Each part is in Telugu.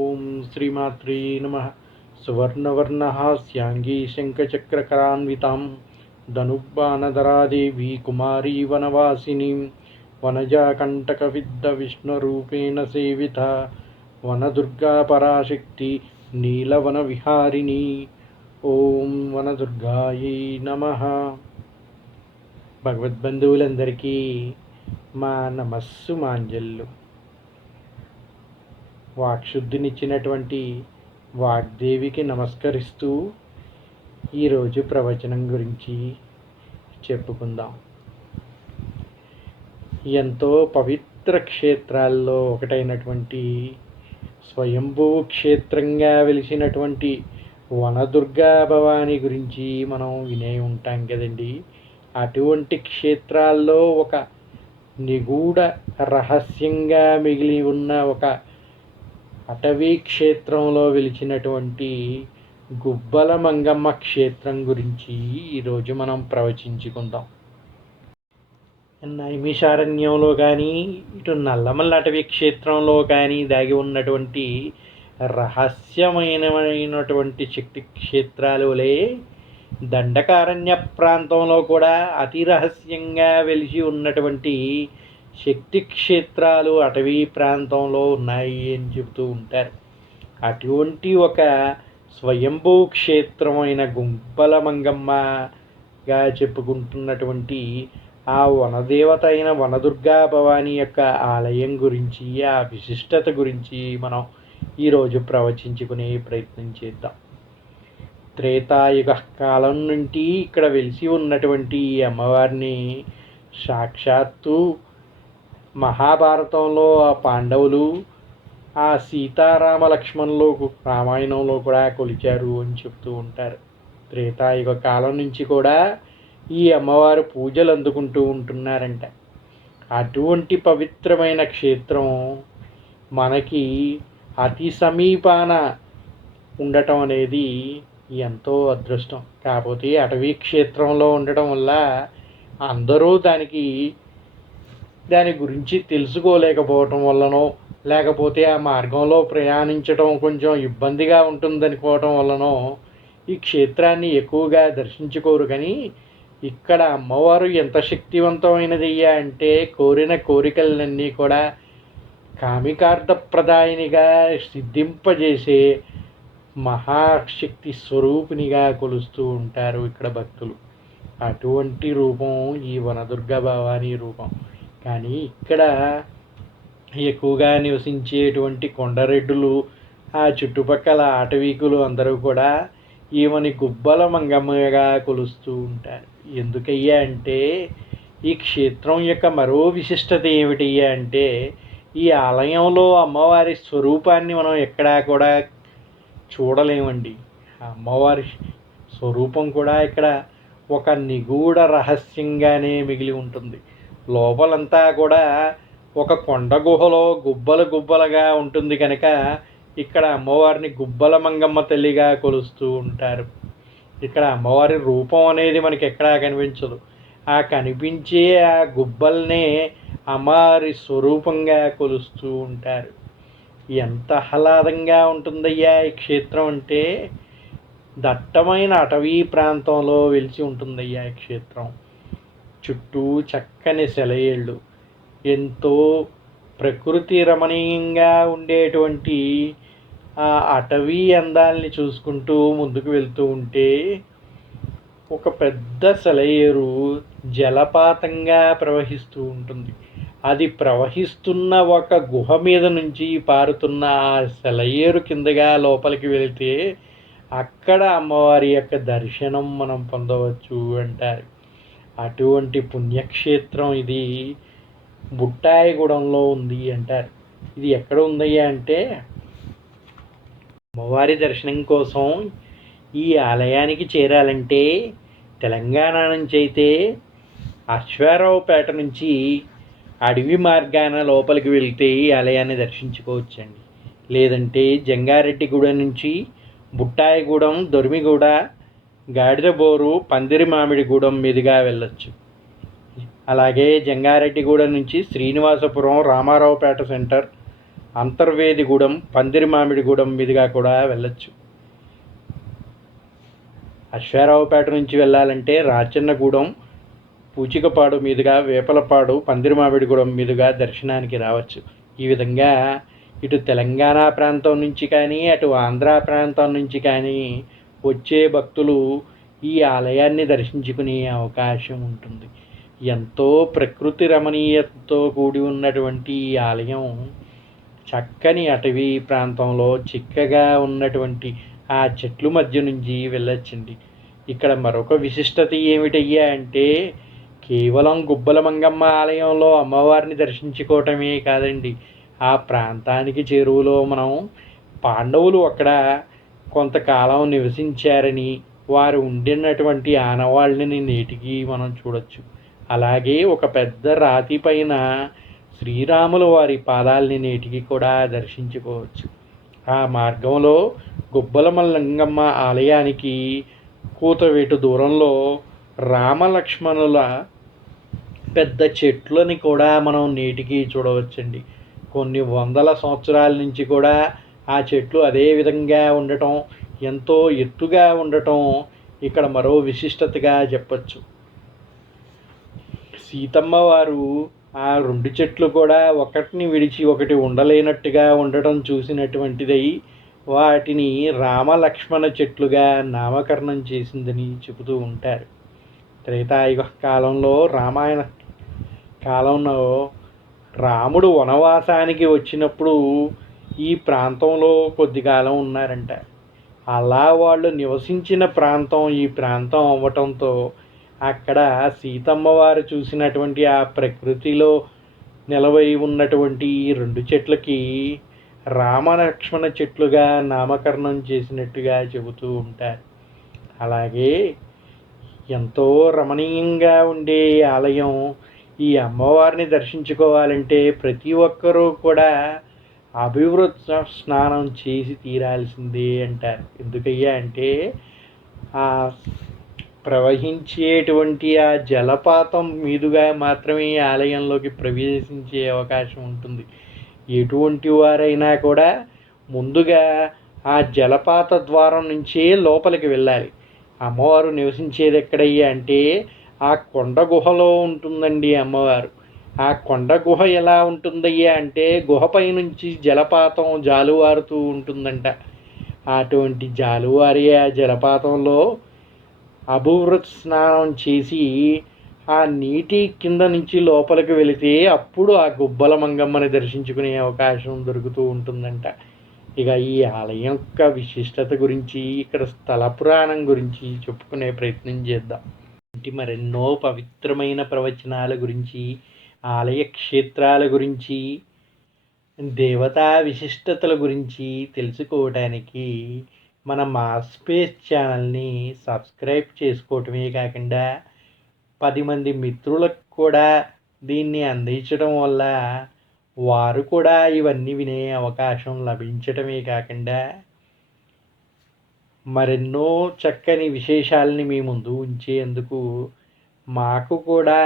ఓం శ్రీమాత్రే నమ. సువర్ణవర్ణ సువర్ణవర్ణహాస్యాంగీ శంఖచక్రకరాన్వితాం. ధనుర్బాణధరాదేవి కుమారీ వనవాసినీం. వనజాకంటకవిద్ద విష్ణురూపేణ సేవిత. వనదుర్గా పరాశక్తి నీలవన విహారిణి ఓం వనదుర్గాయై నమ. భగవద్బంధువులందరికీ మా నమస్సు మాంజల్లు వాక్శుద్ధినిచ్చినటువంటి వాగ్దేవికి నమస్కరిస్తూ ఈరోజు ప్రవచనం గురించి చెప్పుకుందాం. ఎంతో పవిత్ర క్షేత్రాల్లో ఒకటైనటువంటి స్వయంభూ క్షేత్రంగా వెలిసినటువంటి వనదుర్గా భవాని గురించి మనం వినే ఉంటాం కదండి. అటువంటి క్షేత్రాల్లో ఒక నిగూఢ రహస్యంగా మిగిలి ఉన్న ఒక అటవీ క్షేత్రంలో వెలిచినటువంటి గుబ్బల మంగమ్మ క్షేత్రం గురించి ఈరోజు మనం ప్రవచించుకుందాం. నైమిషారణ్యంలో కానీ ఇటు నల్లమల్ల అటవీ క్షేత్రంలో కానీ దాగి ఉన్నటువంటి రహస్యమైనటువంటి శక్తి క్షేత్రాలులే దండకారణ్య ప్రాంతంలో కూడా అతి రహస్యంగా వెలిసి ఉన్నటువంటి శక్తి క్షేత్రాలు అటవీ ప్రాంతంలో ఉన్నాయి అని చెబుతూ ఉంటారు. అటువంటి ఒక స్వయంభూ క్షేత్రమైన గుంపల మంగమ్మగా చెప్పుకుంటున్నటువంటి ఆ వనదేవత అయిన వనదుర్గా భవాని యొక్క ఆలయం గురించి ఆ విశిష్టత గురించి మనం ఈరోజు ప్రవచించుకునే ప్రయత్నం చేద్దాం. త్రేతాయుగ కాలం నుండి ఇక్కడ వెలిసి ఉన్నటువంటి ఈ అమ్మవారిని సాక్షాత్తు మహాభారతంలో ఆ పాండవులు ఆ సీతారామ లక్ష్మణులు రామాయణంలో కూడా కొలిచారు అని చెప్తూ ఉంటారు. త్రేతాయుగ కాలం నుంచి కూడా ఈ అమ్మవారు పూజలు అందుకుంటూ ఉంటున్నారంట. అటువంటి పవిత్రమైన క్షేత్రం మనకి అతి సమీపాన ఉండటం అనేది ఎంతో అదృష్టం. కాకపోతే అటవీ క్షేత్రంలో ఉండటం వల్ల అందరూ దానికి దాని గురించి తెలుసుకోలేకపోవటం వల్లనో లేకపోతే ఆ మార్గంలో ప్రయాణించడం కొంచెం ఇబ్బందిగా ఉంటుందనుకోవటం వల్లనో ఈ క్షేత్రాన్ని ఎక్కువగా దర్శించుకోరు కానీ ఇక్కడ అమ్మవారు ఎంత శక్తివంతమైనది అంటే కోరిన కోరికలన్నీ కూడా కామికార్థప్రదాయినిగా సిద్ధింపజేసే మహాశక్తి స్వరూపినిగా కొలుస్తూ ఉంటారు ఇక్కడ భక్తులు. అటువంటి రూపం ఈ వనదుర్గ భవానీ రూపం. కానీ ఇక్కడ ఎక్కువగా నివసించేటువంటి కొండరెడ్డులు ఆ చుట్టుపక్కల ఆటవీకులు అందరూ కూడా ఈమెని గుబ్బల మంగమ్మగా కొలుస్తూ ఉంటారు. ఎందుకయ్యా అంటే ఈ క్షేత్రం యొక్క మరో విశిష్టత ఏమిటయ్యా అంటే ఈ ఆలయంలో అమ్మవారి స్వరూపాన్ని మనం ఎక్కడా కూడా చూడలేమండి. అమ్మవారి స్వరూపం కూడా ఇక్కడ ఒక నిగూఢ రహస్యంగానే మిగిలి ఉంటుంది. లోపలంతా కూడా ఒక కొండ గుహలో గుబ్బలు గుబ్బలుగా ఉంటుంది కనుక ఇక్కడ అమ్మవారిని గుబ్బల మంగమ్మ తల్లిగా కొలుస్తూ ఉంటారు. ఇక్కడ అమ్మవారి రూపం అనేది మనకి ఎక్కడా కనిపించదు. ఆ కనిపించే ఆ గుబ్బల్నే అమ్మవారి స్వరూపంగా కొలుస్తూ ఉంటారు. ఎంత ఆహ్లాదంగా ఉంటుందయ్యా ఈ క్షేత్రం అంటే దట్టమైన అటవీ ప్రాంతంలో వెలిసి ఉంటుందయ్యా ఈ క్షేత్రం. చుట్టూ చక్కని సెలయేళ్ళు ఎంతో ప్రకృతి రమణీయంగా ఉండేటువంటి ఆ అటవీ అందాల్ని చూసుకుంటూ ముందుకు వెళ్తూ ఉంటే ఒక పెద్ద సెలయేరు జలపాతంగా ప్రవహిస్తూ ఉంటుంది. అది ప్రవహిస్తున్న ఒక గుహ మీద నుంచి పారుతున్న ఆ సెలయేరు కిందగా లోపలికి వెళితే అక్కడ అమ్మవారి యొక్క దర్శనం మనం పొందవచ్చు అంటారు. అటువంటి పుణ్యక్షేత్రం ఇది. బుట్టాయిగూడెంలో ఉంది అంటారు. ఇది ఎక్కడ ఉందయ్యా అంటే అమ్మవారి దర్శనం కోసం ఈ ఆలయానికి చేరాలంటే తెలంగాణ నుంచి అయితే అశ్వారావుపేట నుంచి అడవి మార్గాన లోపలికి వెళ్తే ఈ ఆలయాన్ని దర్శించుకోవచ్చండి. లేదంటే జంగారెడ్డిగూడెం నుంచి బుట్టాయిగూడెం దొరిమిగూడ గాడిదబోరు పందిరి మామిడిగూడెం మీదుగా వెళ్ళొచ్చు. అలాగే జంగారెడ్డిగూడెం నుంచి శ్రీనివాసపురం రామారావుపేట సెంటర్ అంతర్వేదిగూడెం పందిరి మామిడిగూడెం మీదుగా కూడా వెళ్ళొచ్చు. అశ్వారావుపేట నుంచి వెళ్ళాలంటే రాచన్నగూడెం పూచికపాడు మీదుగా వేపలపాడు పందిరిమామిడిగూడెం మీదుగా దర్శనానికి రావచ్చు. ఈ విధంగా ఇటు తెలంగాణ ప్రాంతం నుంచి కానీ అటు ఆంధ్ర ప్రాంతం నుంచి కానీ వచ్చే భక్తులు ఈ ఆలయాన్ని దర్శించుకునే అవకాశం ఉంటుంది. ఎంతో ప్రకృతి రమణీయతతో కూడి ఉన్నటువంటి ఈ ఆలయం చక్కని అటవీ ప్రాంతంలో చిక్కగా ఉన్నటువంటి ఆ చెట్లు మధ్య నుంచి వెళ్ళొచ్చండి ఇక్కడ మరొక విశిష్టత ఏమిటయ్యా అంటే కేవలం గుబ్బల మంగమ్మ ఆలయంలో అమ్మవారిని దర్శించుకోవటమే కాదండి. ఆ ప్రాంతానికి చేరువలో మనం పాండవులు అక్కడ కొంతకాలం నివసించారని వారు ఉండినటువంటి ఆనవాళ్ళని నేటికి మనం చూడొచ్చు. అలాగే ఒక పెద్ద రాతి పైన శ్రీరాముల వారి పాదాలని నేటికి కూడా దర్శించుకోవచ్చు. ఆ మార్గంలో గుబ్బలమల్లంగమ్మ ఆలయానికి కూతవేటు దూరంలో రామలక్ష్మణుల పెద్ద చెట్లని కూడా మనం నేటికి చూడవచ్చండి. కొన్ని వందల సంవత్సరాల నుంచి కూడా ఆ చెట్లు అదే విధంగా ఉండటం ఎంతో ఎత్తుగా ఉండటం ఇక్కడ మరో విశిష్టతగా చెప్పచ్చు. సీతమ్మ వారు ఆ రెండు చెట్లు కూడా ఒకటిని విడిచి ఒకటి ఉండలేనట్టుగా ఉండటం చూసినటువంటిదై వాటిని రామలక్ష్మణ చెట్లుగా నామకరణం చేసిందని చెబుతూ ఉంటారు. త్రేతాయుగ కాలంలో రామాయణ కాలంలో రాముడు వనవాసానికి వచ్చినప్పుడు ఈ ప్రాంతంలో కొద్ది కాలం ఉన్నారంట. అలా వాళ్ళు నివసించిన ప్రాంతం ఈ ప్రాంతం అవ్వటంతో అక్కడ సీతమ్మ వారు చూసినటువంటి ఆ ప్రకృతిలో నిలవై ఉన్నటువంటి ఈ రెండు చెట్లకి రామలక్ష్మణ చెట్లుగా నామకరణం చేసినట్టుగా చెబుతూ ఉంటారు. అలాగే ఎంతో రమణీయంగా ఉండే ఆలయం ఈ అమ్మవారిని దర్శించుకోవాలంటే ప్రతి ఒక్కరూ కూడా అభివృద్ధి స్నానం చేసి తీరాల్సిందే అంటారు. ఎందుకయ్యా అంటే ఆ ప్రవహించేటువంటి ఆ జలపాతం మీదుగా మాత్రమే ఆలయంలోకి ప్రవేశించే అవకాశం ఉంటుంది. ఎటువంటి వారైనా కూడా ముందుగా ఆ జలపాత ద్వారం నుంచే లోపలికి వెళ్ళాలి. అమ్మవారు నివసించేది ఎక్కడయ్యా అంటే ఆ కొండ గుహలో ఉంటుందండి అమ్మవారు. ఆ కొండ గుహ ఎలా ఉంటుందయ్యా అంటే గుహపై నుంచి జలపాతం జాలువారుతూ ఉంటుందంట. అటువంటి జాలువారి ఆ జలపాతంలో అభివృత్ స్నానం చేసి ఆ నీటి కింద నుంచి లోపలికి వెళితే అప్పుడు ఆ గుబ్బల మంగమ్మని దర్శించుకునే అవకాశం దొరుకుతూ ఉంటుందంట. ఇక ఈ ఆలయం యొక్క విశిష్టత గురించి ఇక్కడ స్థల పురాణం గురించి చెప్పుకునే ప్రయత్నం చేద్దాం. మరెన్నో పవిత్రమైన ప్రవచనాల గురించి ఆలయ క్షేత్రాల గురించి దేవతా విశిష్టతల గురించి తెలుసుకోవడానికి మన మా స్పేస్ ఛానల్ని సబ్స్క్రైబ్ చేసుకోవటమే కాకుండా పది మంది మిత్రులకు కూడా దీన్ని అందించడం వల్ల వారు కూడా ఇవన్నీ వినే అవకాశం లభించటమే కాకుండా మరెన్నో చక్కని విశేషాలని మీ ముందు ఉంచేందుకు మాకు కూడా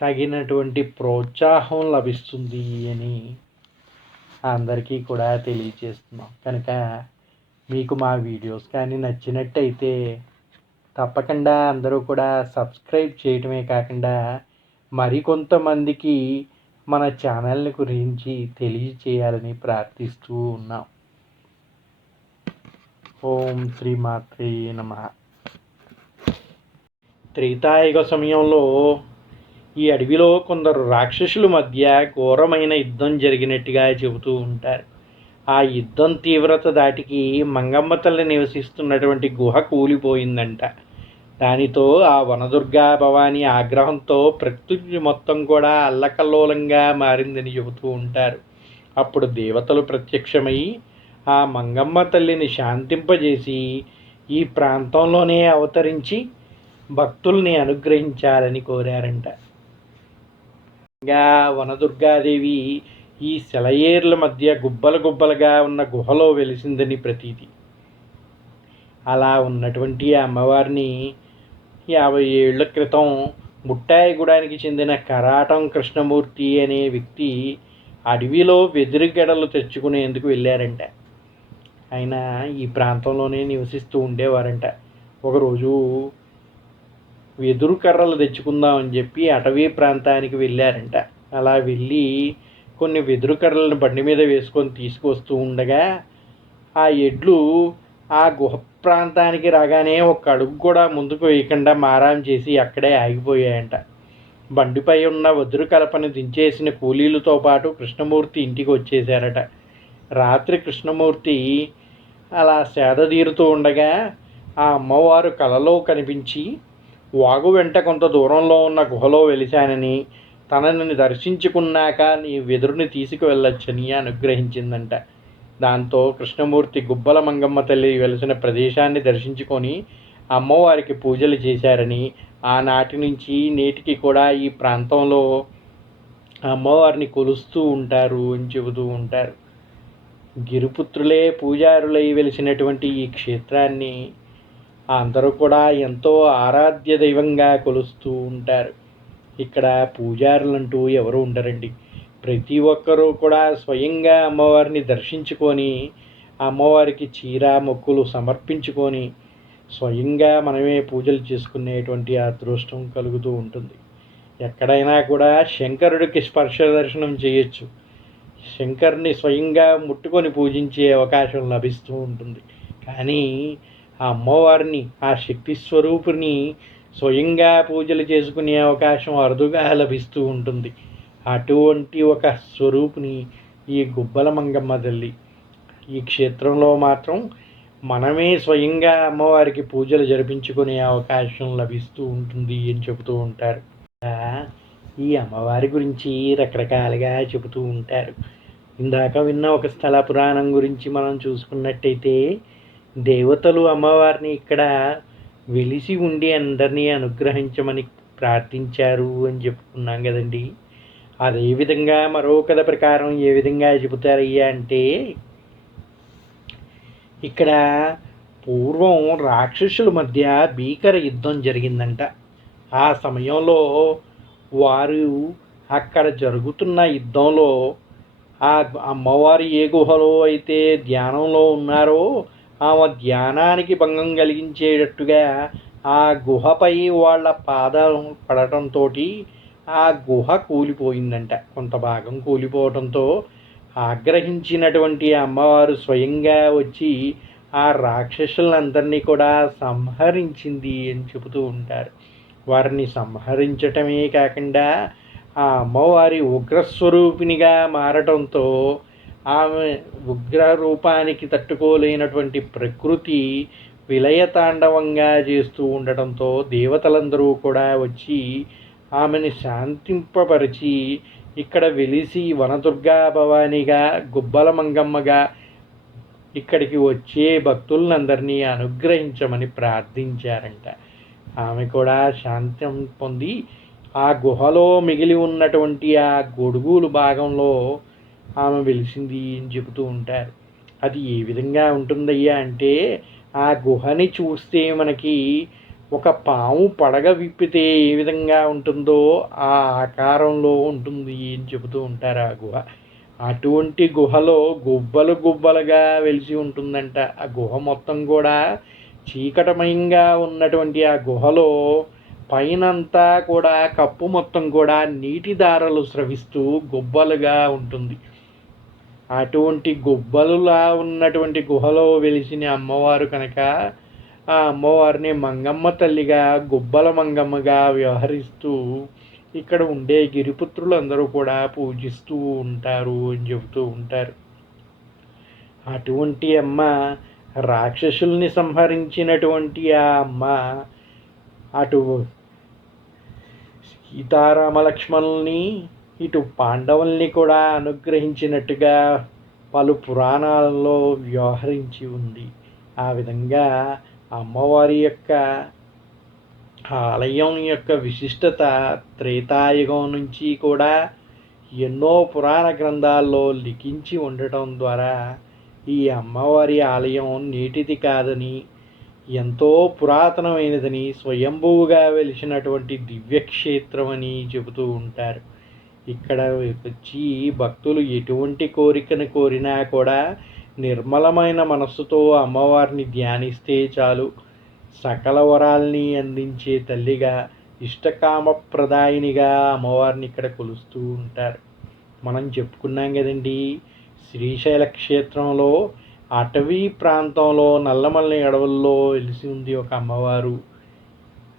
తగినటువంటి ప్రోత్సాహం లభిస్తుంది అని అందరికీ కూడా తెలియజేస్తున్నాం. కనుక మీకు మా వీడియోస్ కానీ నచ్చినట్టయితే తప్పకుండా అందరూ కూడా సబ్స్క్రైబ్ చేయటమే కాకుండా మరికొంతమందికి మన ఛానల్ని గురించి తెలియచేయాలని ప్రార్థిస్తూ ఉన్నాం. ఓం శ్రీ శ్రీమాత్రే నమ. త్రేతాయుగ సమయంలో ఈ అడవిలో కొందరు రాక్షసుల మధ్య ఘోరమైన యుద్ధం జరిగినట్టుగా చెబుతూ ఉంటారు. ఆ యుద్ధం తీవ్రత దాటికి మంగమ్మ తల్లి నివసిస్తున్నటువంటి గుహ కూలిపోయిందంట. దానితో ఆ వనదుర్గా భవాని ఆగ్రహంతో ప్రకృతి మొత్తం కూడా అల్లకల్లోలంగా మారిందని చెబుతూ ఉంటారు. అప్పుడు దేవతలు ప్రత్యక్షమై ఆ మంగమ్మ తల్లిని శాంతింపజేసి ఈ ప్రాంతంలోనే అవతరించి భక్తుల్ని అనుగ్రహించాలని కోరారంట. ఇంకా వనదుర్గాదేవి ఈ సెలయేర్ల మధ్య గుబ్బల గుబ్బలుగా ఉన్న గుహలో వెలిసిందని ప్రతీతి. అలా ఉన్నటువంటి అమ్మవారిని యాభై ఏళ్ళ క్రితం ముట్టాయిగూడానికి చెందిన కరాటం కృష్ణమూర్తి అనే వ్యక్తి అడవిలో వెదురు గెడలు తెచ్చుకునేందుకు వెళ్ళారంట. ఆయన ఈ ప్రాంతంలోనే నివసిస్తూ ఉండేవారంట. ఒకరోజు వెదురు కర్రలు తెచ్చుకుందామని చెప్పి అటవీ ప్రాంతానికి వెళ్ళారంట. అలా వెళ్ళి కొన్ని వెదురు కర్రలను బండి మీద వేసుకొని తీసుకొస్తూ ఉండగా ఆ ఎడ్లు ఆ గుహ ప్రాంతానికి రాగానే ఒక అడుగు కూడా ముందుకు వేయకుండా మారాం చేసి అక్కడే ఆగిపోయాయంట. బండిపై ఉన్న వదురు కలపను దించేసిన కూలీలతో పాటు కృష్ణమూర్తి ఇంటికి వచ్చేసారట రాత్రి కృష్ణమూర్తి అలా సేద తీరుతూ ఉండగా ఆ అమ్మవారు కలలో కనిపించి వాగు వెంట కొంత దూరంలో ఉన్న గుహలో వెలిశానని తనని దర్శించుకున్నాక నీ వెదురుని తీసుకువెళ్ళొచ్చని అనుగ్రహించిందంట. దాంతో కృష్ణమూర్తి గుబ్బల మంగమ్మ తల్లి వెలిసిన ప్రదేశాన్ని దర్శించుకొని అమ్మవారికి పూజలు చేశారని ఆనాటి నుంచి నేటికి కూడా ఈ ప్రాంతంలో అమ్మవారిని కొలుస్తూ ఉంటారు అని చెబుతూ ఉంటారు. గిరిపుత్రులే పూజారులై వెలిసినటువంటి ఈ క్షేత్రాన్ని అందరూ కూడా ఎంతో ఆరాధ్య దైవంగా కొలుస్తూ ఉంటారు. ఇక్కడ పూజారులంటూ ఎవరు ఉండరండి. ప్రతి ఒక్కరూ కూడా స్వయంగా అమ్మవారిని దర్శించుకొని అమ్మవారికి చీర మొక్కులు సమర్పించుకొని స్వయంగా మనమే పూజలు చేసుకునేటువంటి అదృష్టం కలుగుతూ ఉంటుంది. ఎక్కడైనా కూడా శంకరుడికి స్పర్శ దర్శనం చేయొచ్చు. శంకర్ని స్వయంగా ముట్టుకొని పూజించే అవకాశం లభిస్తూ ఉంటుంది. కానీ ఆ అమ్మవారిని ఆ శక్తి స్వరూపుని స్వయంగా పూజలు చేసుకునే అవకాశం అరుదుగా లభిస్తూ ఉంటుంది. అటువంటి ఒక స్వరూపుని ఈ గుబ్బల మంగమ్మ తల్లి ఈ క్షేత్రంలో మాత్రం మనమే స్వయంగా అమ్మవారికి పూజలు జరిపించుకునే అవకాశం లభిస్తూ ఉంటుంది అని చెబుతూ ఉంటారు. ఈ అమ్మవారి గురించి రకరకాలుగా చెబుతూ ఉంటారు. ఇందాక విన్న ఒక స్థల పురాణం గురించి మనం చూసుకున్నట్టయితే దేవతలు అమ్మవారిని ఇక్కడ వెలిసి ఉండి అందరినీ అనుగ్రహించమని ప్రార్థించారు అని చెప్పుకున్నాం కదండి. అదేవిధంగా మరో కథ ప్రకారం ఏ విధంగా చెబుతారయ్యా అంటే ఇక్కడ పూర్వం రాక్షసుల మధ్య భీకర యుద్ధం జరిగిందంట. ఆ సమయంలో వారు అక్కడ జరుగుతున్న యుద్ధంలో ఆ అమ్మవారు ఏ గుహలో అయితే ధ్యానంలో ఉన్నారో ఆమె ధ్యానానికి భంగం కలిగించేటట్టుగా ఆ గుహపై వాళ్ళ పాదాలు పడటంతో ఆ గుహ కూలిపోయిందంట. కొంత భాగం కూలిపోవడంతో ఆగ్రహించినటువంటి అమ్మవారు స్వయంగా వచ్చి ఆ రాక్షసులందరినీ కూడా సంహరించింది అని చెబుతూ ఉంటారు. వారిని సంహరించటమే కాకుండా ఆ అమ్మవారి ఉగ్రస్వరూపినిగా మారటంతో ఆమె ఉగ్ర రూపానికి తట్టుకోలేనటువంటి ప్రకృతి విలయతాండవంగా చేస్తూ ఉండటంతో దేవతలందరూ కూడా వచ్చి ఆమెని శాంతింపపరిచి ఇక్కడ వెలిసి వనదుర్గా భవానిగా గుబ్బల మంగమ్మగా ఇక్కడికి వచ్చే భక్తులందరినీ అనుగ్రహించమని ప్రార్థించారంట. ఆమె కూడా శాంతం పొంది ఆ గుహలో మిగిలి ఉన్నటువంటి ఆ గొడుగులు భాగంలో ఆమె వెలిసింది అని చెబుతూ ఉంటారు. అది ఏ విధంగా ఉంటుందయ్యా అంటే ఆ గుహని చూస్తే మనకి ఒక పాము పడగ విప్పితే ఏ విధంగా ఉంటుందో ఆ ఆకారంలో ఉంటుంది అని చెబుతూ ఉంటారు ఆ గుహ. అటువంటి గుహలో గుబ్బలు గుబ్బలుగా వెలిసి ఉంటుందంట. ఆ గుహ మొత్తం కూడా చీకటమయంగా ఉన్నటువంటి ఆ గుహలో పైనంతా కూడా కప్పు మొత్తం కూడా నీటి దారలు స్రవిస్తూ గుబ్బలుగా ఉంటుంది. అటువంటి గుబ్బలులా ఉన్నటువంటి గుహలో వెలిసిన అమ్మవారు కనుక ఆ అమ్మవారిని మంగమ్మ తల్లిగా గుబ్బల మంగమ్మగా వ్యవహరిస్తూ ఇక్కడ ఉండే గిరిపుత్రులు అందరూ కూడా పూజిస్తూ ఉంటారు అని చెబుతూ ఉంటారు. అటువంటి అమ్మ రాక్షసుల్ని సంహరించినటువంటి ఆ అమ్మ అటు సీతారామ లక్ష్మణుల్ని ఇటు పాండవుల్ని కూడా అనుగ్రహించినట్టుగా పలు పురాణాలలో వ్యవహరించి ఉంది. ఆ విధంగా అమ్మవారి యొక్క ఆలయం యొక్క విశిష్టత త్రేతాయుగం నుంచి కూడా ఎన్నో పురాణ గ్రంథాల్లో లిఖించి ఉండటం ద్వారా ఈ అమ్మవారి ఆలయం నీటిది కాదని ఎంతో పురాతనమైనదని స్వయంభువుగా వెలిసినటువంటి దివ్యక్షేత్రం అని చెబుతూ ఉంటారు. ఇక్కడ వచ్చి భక్తులు ఎటువంటి కోరికను కోరినా కూడా నిర్మలమైన మనస్సుతో అమ్మవారిని ధ్యానిస్తే చాలు. సకల వరాల్ని అందించే తల్లిగా ఇష్టకామప్రదాయినిగా అమ్మవారిని ఇక్కడ కొలుస్తూ ఉంటారు. మనం చెప్పుకున్నాం కదండి శ్రీశైల క్షేత్రంలో అటవీ ప్రాంతంలో నల్లమల్లి అడవుల్లో వెలిసి ఉంది ఒక అమ్మవారు.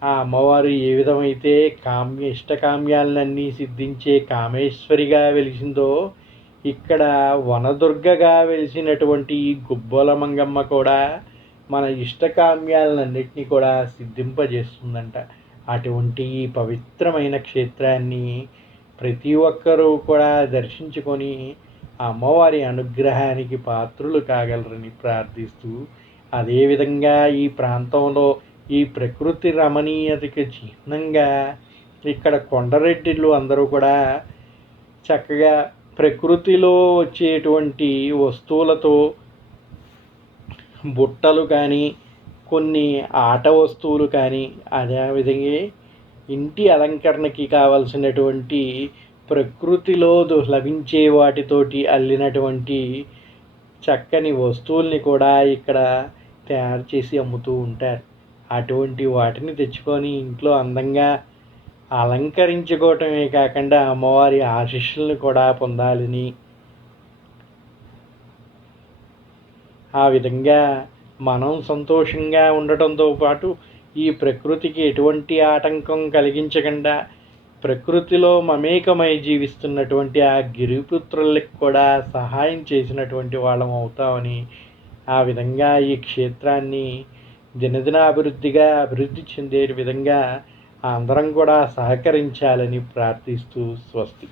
ఆ అమ్మవారు ఏ విధమైతే కామ్య ఇష్టకామ్యాలన్నీ సిద్ధించే కామేశ్వరిగా వెలిసిందో ఇక్కడ వనదుర్గగా వెలిసినటువంటి గుబ్బల మంగమ్మ కూడా మన ఇష్టకామ్యాలన్నింటినీ కూడా సిద్ధింపజేస్తుందంట. అటువంటి పవిత్రమైన క్షేత్రాన్ని ప్రతి ఒక్కరూ కూడా దర్శించుకొని అమ్మవారి అనుగ్రహానికి పాత్రులు కాగలరని ప్రార్థిస్తూ అదేవిధంగా ఈ ప్రాంతంలో ఈ ప్రకృతి రమణీయతకి చిహ్నంగా ఇక్కడ కొండరెడ్డిలు అందరూ కూడా చక్కగా ప్రకృతిలో వచ్చేటువంటి వస్తువులతో బుట్టలు కానీ కొన్ని ఆట వస్తువులు కానీ అదేవిధంగా ఇంటి అలంకరణకి కావలసినటువంటి ప్రకృతిలో లభించే వాటితోటి అల్లినటువంటి చక్కని వస్తువుల్ని కూడా ఇక్కడ తయారు చేసి అమ్ముతూ ఉంటారు. అటువంటి వాటిని తెచ్చుకొని ఇంట్లో అందంగా అలంకరించుకోవటమే కాకుండా అమ్మవారి ఆశీస్సులను కూడా పొందాలని ఆ విధంగా మనం సంతోషంగా ఉండటంతో పాటు ఈ ప్రకృతికి ఎటువంటి ఆటంకం కలిగించకుండా ప్రకృతిలో మమేకమై జీవిస్తున్నటువంటి ఆ గిరిపుత్రులకు కూడా సహాయం చేసినటువంటి వాళ్ళం అవుతామని ఆ విధంగా ఈ క్షేత్రాన్ని దినదిన అభివృద్ధిగా అభివృద్ధి చెందే విధంగా అందరం కూడా సహకరించాలని ప్రార్థిస్తూ స్వస్తి.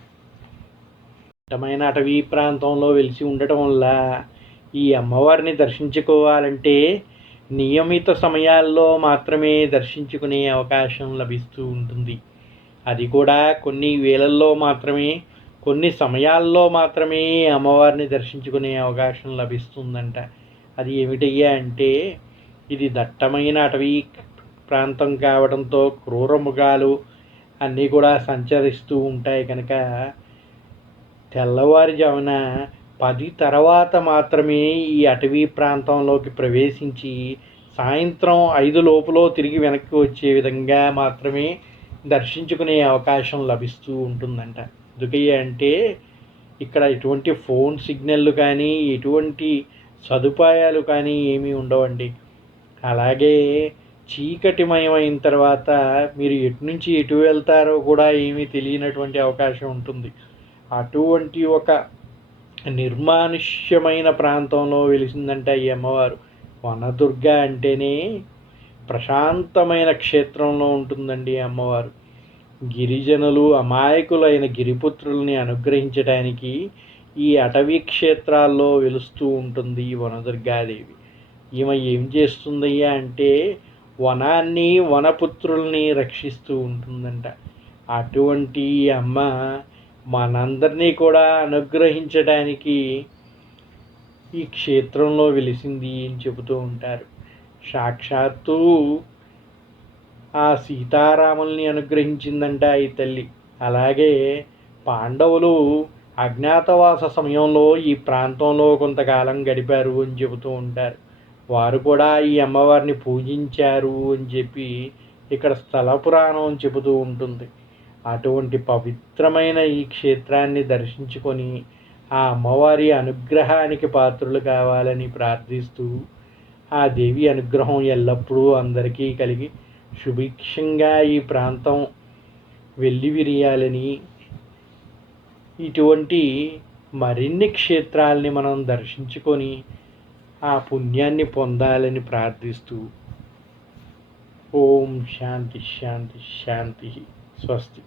ఇష్టమైన అటవీ ప్రాంతంలో వెలిసి ఉండటం వల్ల ఈ అమ్మవారిని దర్శించుకోవాలంటే నియమిత సమయాల్లో మాత్రమే దర్శించుకునే అవకాశం లభిస్తూ ఉంటుంది. అది కూడా కొన్ని వేలల్లో మాత్రమే కొన్ని సమయాల్లో మాత్రమే అమ్మవారిని దర్శించుకునే అవకాశం లభిస్తుందంట. అది ఏమిటయ్యా అంటే ఇది దట్టమైన అటవీ ప్రాంతం కావడంతో క్రూరమృగాలు అన్నీ కూడా సంచరిస్తూ ఉంటాయి కనుక తెల్లవారుజామున పది తర్వాత మాత్రమే ఈ అటవీ ప్రాంతంలోకి ప్రవేశించి సాయంత్రం ఐదు లోపులో తిరిగి వెనక్కి వచ్చే విధంగా మాత్రమే దర్శించుకునే అవకాశం లభిస్తూ ఉంటుందంట. ఎందుకయ్యా అంటే ఇక్కడ ఎటువంటి ఫోన్ సిగ్నల్ కానీ ఎటువంటి సదుపాయాలు కానీ ఏమీ ఉండవండి. అలాగే చీకటిమయమైన తర్వాత మీరు ఎటు నుంచి ఎటు వెళ్తారో కూడా ఏమీ తెలియనటువంటి అవకాశం ఉంటుంది. అటువంటి ఒక నిర్మానుష్యమైన ప్రాంతంలో వెలిసిందంట ఈ అమ్మవారు. వనదుర్గ అంటేనే ప్రశాంతమైన క్షేత్రంలో ఉంటుందండి అమ్మవారు. గిరిజనులు అమాయకులైన గిరిపుత్రుల్ని అనుగ్రహించడానికి ఈ అటవీ క్షేత్రాల్లో వెలుస్తూ ఉంటుంది వనదుర్గాదేవి. ఈమె ఏం చేస్తుందయ్యా అంటే వనాన్ని వనపుత్రుల్ని రక్షిస్తూ ఉంటుందంట. అటువంటి అమ్మ మనందరినీ కూడా అనుగ్రహించడానికి ఈ క్షేత్రంలో వెలిసింది అని చెబుతూ ఉంటారు. సాక్షాత్తు ఆ సీతారాముల్ని అనుగ్రహించిందంట ఈ తల్లి. అలాగే పాండవులు అజ్ఞాతవాస సమయంలో ఈ ప్రాంతంలో కొంతకాలం గడిపారు అని చెబుతూ ఉంటారు. వారు కూడా ఈ అమ్మవారిని పూజించారు అని చెప్పి ఇక్కడ స్థల పురాణం చెబుతూ ఉంటుంది. అటువంటి పవిత్రమైన ఈ క్షేత్రాన్ని దర్శించుకొని ఆ అమ్మవారి అనుగ్రహానికి పాత్రులు కావాలని ప్రార్థిస్తూ ఆ దేవి అనుగ్రహం ఎల్లప్పుడూ అందరికీ కలిగి సుభిక్షంగా ఈ ప్రాంతం వెళ్ళి విరియాలని ఇటువంటి మరిన్ని క్షేత్రాలని మనం దర్శించుకొని ఆ పుణ్యాన్ని పొందాలని ప్రార్థిస్తూ ఓం శాంతి శాంతి శాంతి. స్వస్తి.